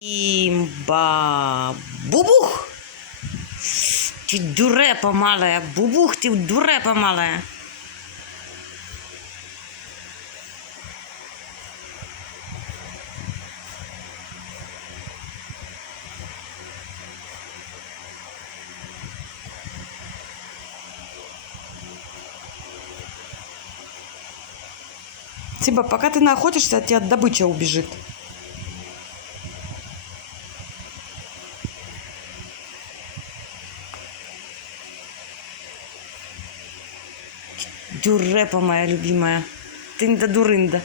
Імба. Бубух! Ти дурепа малая, бубух, ти дурепа малая. Типа, пока ты наохотишься, от тебя добыча убежит. Дюрепа моя любимая. Тында-дурында.